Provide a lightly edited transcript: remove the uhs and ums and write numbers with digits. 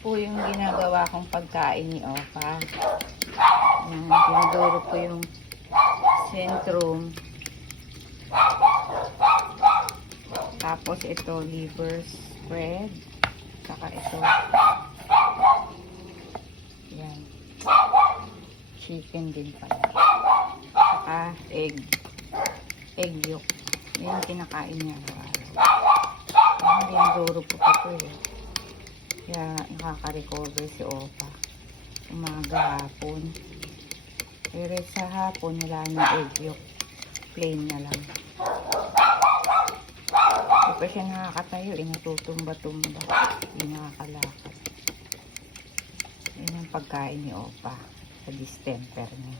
po yung ginagawa kong pagkain ni Opa. Dinuduro ko yung centrum. Tapos ito, liver spread. Saka ito. Yan. Chicken din pala. Saka egg. Egg yolk. Yan yung kinakain niya. Dinuduro po ito eh. Kaya nakaka-recover si Opa. Umaga, hapon. Pero sa hapon, wala na egg yolk. Plain na lang. Hindi pa siya nakakatayo. Natutumba-tumba. Hindi nakakalakad. Yan ang pagkain ni Opa sa distemper niya.